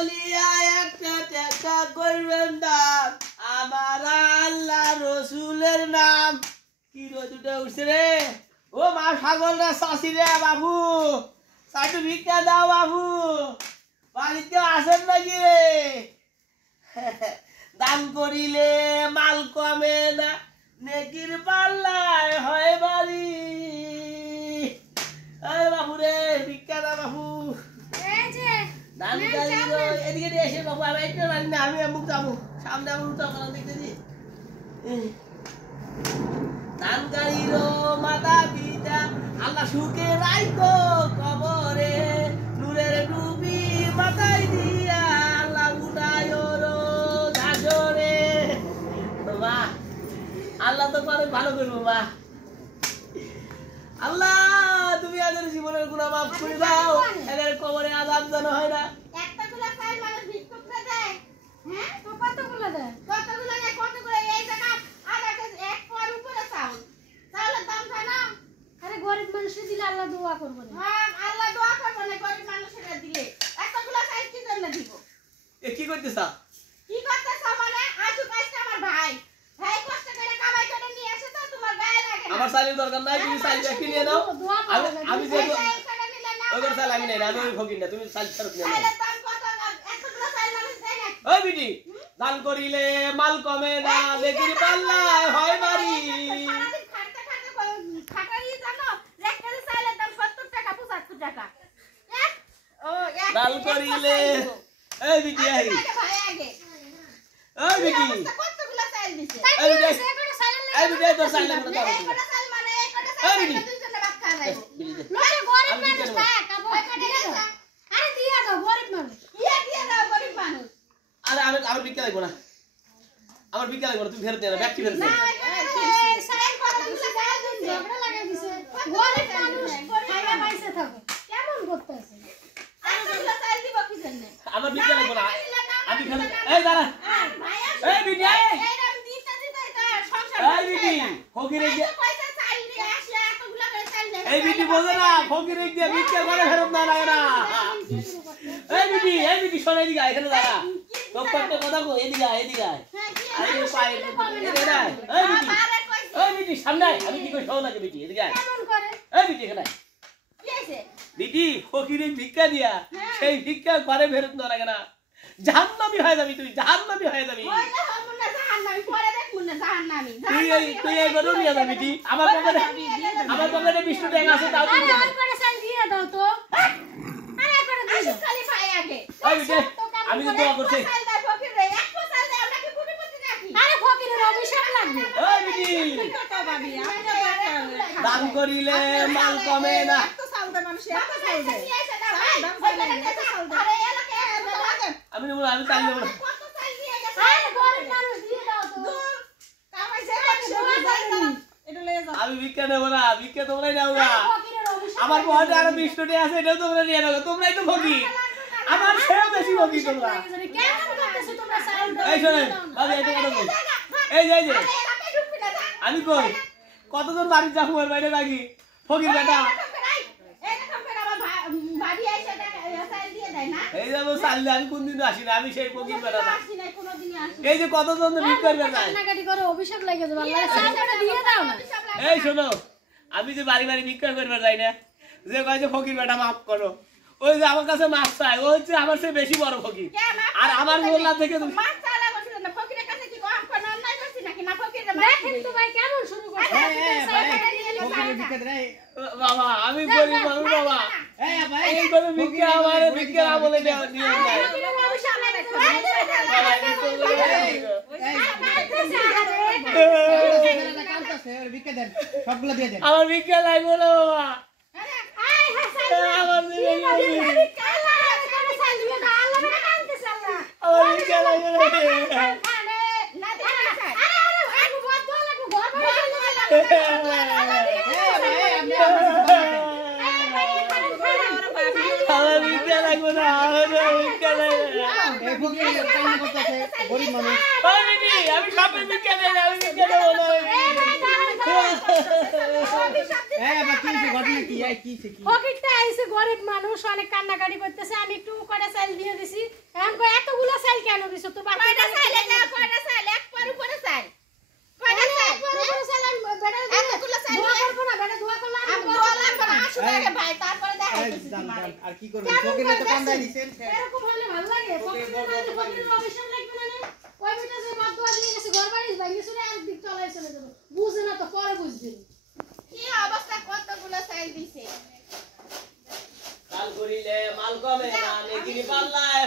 একটা দেখা করবেন দাম আমার আল্লাহ রসুলের নাম কি রোদুটা উঠছে রে ও মা ছাগল রে চাষি রে বাবু চাটু ভিক্ষা দাও বাবু বাড়িতে আসেন নাকি রে দান করিলে মাল কমে না নেকির পাল্লায় হয় বাড়ি বাবু রে ভিক্ষা দাও বাবু এদিকে এসে বাবু আমি একটা জানি না আমি মুখ যাবো সামনে আমার উঠা করা দেখতেছি ধানকারীর মাতা পিতা আল্লাহ সুখে রাইখো কবরে নূরের ডুবি মাথায় দিয়া আল্লাহ উঠায় ঝাঁঝরে মা আল্লাহ তো করে ভালো করবো মা আল্লাহ তুমি আদের জীবনের গুনাহ মাফ করে দাও এদের কবরে আযাব যেন হয় না একটা গুলা খাই মানুষ ভিক্ষুকরা দেয় হ্যাঁ তো কতগুলো দেয় কতগুলো দেয় কতগুলো এই জায়গা আধা কেজি এক পর উপরে চাউলের দাম হয় না আরে গরিব মানুষের দিলে আল্লাহ দোয়া করবে না হ্যাঁ আল্লাহ দোয়া করবে না গরিব মানুষের দিলে এতগুলো খাই কি জন্য দিব এ কি করতেছ মানে আজু কাজটা আমার ভাই কষ্ট করে কামাই করে নিয়ে আসে তো তোমার গায়ে লাগে আমার সাইলের দরকার নাই তুমি সাইল ব্যাগ নিয়ে নাও আমি যে ওগর সাইল আমি নাই আমি ফকির না তুমি সাইল ফেরত নিয়ে নাও সাইলের দাম কত এতগুলো সাইল মানুষ দেয় না ওই বিটি দান করিলে মাল কমে না নেকির পাল্লায় হয় বাড়ি সারাদিন খাটাই জানো এক কেজি সাইলের দাম 70 টাকা 75 টাকা দান করিলে এই বিটি এই ভাই আগে ওই বিটি কতগুলো সাইল দিছে এই বিটি তো সাইল লাগবে দাও একটা সাইল মানে একটা সাইল দুইজনে ভাত খাওয়া যাবে লোকে গরিব মানুষ টাকা কাবো আরে দিয়া দাও গরিব মানুষ দিয়া দাও গরিব মানুষ আরে আমার বিক্রি লাগবে না আমার বিক্রি লাগবে না তুমি ফেরত দিয়ে দাও ব্যাগ কি ফেরত দাও এই সাইল কতগুলো সাইল দিন ঝগড়া লাগাই দিছে গরিব মানুষ খাইয়া পয়সা থাকে কেমন করতেছে এতগুলো সাইল দিব কি জন্য আমার বিক্রি লাগবে না আমি খালি এই দাঁড়া এই বিটি এইরকম দিতে সংসার এই বিটি ফকিরে গিয়ে পয়সা সাইল দিয়ে আসলে এতগুলো করে সাইল দেয় এই বিটি বোঝে না ফকিরে গিয়ে বিক্রি করে ফেরত না লাগে না এই বিটি শোনা এদিকে এখানে দাঁড়া তোর একটা কথা কো এদিকে আয় আরে পায়ে এদিকে না এই বিটি সামনে আয় আমি কি কই শোনা নাকি বিটি এদিকে আয় কেমন করে এই বিটি এখানে আয় কি হইছে বিটি ফকিরে ভিক্ষা দিয়া সেই ভিক্ষা করে ফেরত না লাগে না জাহান্নামী হয়ে যাবি তুই জাহান্নামী হয়ে যাবি ওইলা হমু না জাহান্নামী পরে দেখমু না জাহান্নামী তুই এই গরু নিয়ে যাবি বিটি আমার পকেটে 20 টাকা আছে তাও তুই আরে ওই করে সাইল দিয়ে দাও তো আরে করে দিও খালি ভাই আগে ওই বিটি আমি তো দোয়া করছি সাইল দাও ফকির রে এক সাইল দাও নাকি কোটিপতি নাকি আরে ফকিরের অভিশাপ লাগবে ওই বিটি কত ভাবি দান করিলে মাল কমে না এত সাইল দে মানুষ এত সাইল দে আরে এলাকায় লাগে আমি নেব না আমি চাই নেব না কত সাইল দিয়ে গেছে আরে গরিব মানুষ দিয়ে দাও তো দূর কামাই সে এটা লয়ে যাও আমি ভিক্ষা নেব না ভিক্ষা তোমরাই নাও না ফকিরের অভিশাপ আমার পকেটে আরো 20 টাকা আছে এটাও তোমরা নিয়ে নাও তোমরাই তো ফকির আমার সেও বেশি ফকির তোমরা কেমন করতেছ তোমরা সাইল দাও এই শুনেন ভাবি এটা কথা বল এই যে আমি কই কতজন বাড়ি যাবো ওর বাইরে লাগি ফকির বেটা এই যাবো সাইলে আমি কোনদিন আসি না আমি সেই ফকির বেটা না এই যে কতজন ভিক্ষা করবে না কান্নাকাটি করে অভিশাপ লাগে যে আল্লাহ সাইলটা দিয়ে দাও না এই শোনো আমি যে বাড়ি ভিক্ষা করবে যাই না যে কয় যে ফকির বেটা মাফ করো ওই যে আমার কাছে মাছ চাই ও হচ্ছে আমার চেয়ে বেশি বড় ফকির আর আমার মোল্লা থেকে মাছ চালা করছিস না ফকিরের কাছে কি কম কোন অন্যায় করছিস নাকি না ফকিরের দেখেন তো ভাই কেমন শুরু করছে ফকিরের ভিক্ষা দে বাবা আমি গরিব মানুষ বাবা এই করে ভিক্ষা আমার ভিক্ষা আমলে নিয়ে যায় সবগুলো দিয়ে দেন আমার ভিক্ষা লাগবে না বাবা আমার ভিক্ষা লাগবে না আমার ভিক্ষা লাগবে না গরিব মানুষ আমি সবের ভিক্ষা দেই না আমি ভিক্ষা দেবো না ফকিরটা আইছে গরিব মানুষ অনেক কান্নাকাটি করতেছে আমি একটু কটা চাল দিয়ে দিছি এখন আগে ভাই তারপরে দেখাইতেছি জান, তোমারে জান, আর কি করবেন কেমন ফকিরে তো করে কান্দাই দেখছেন? দিছেন এরকম হলে ভালো লাগে ফকিরের অবসর লাগবে না না ওই বেটা যে বাদ দোয়া দিয়ে গেছে ঘর বাড়ি ভাঙিয়ে চলে আর দিক চলাই চলে যাবো বুঝে না তো পরে বুঝবেন কি অবস্থা কতগুলো চাইল দিছে কাল করিলে মাল কমে না নেগিনি পাল্লায়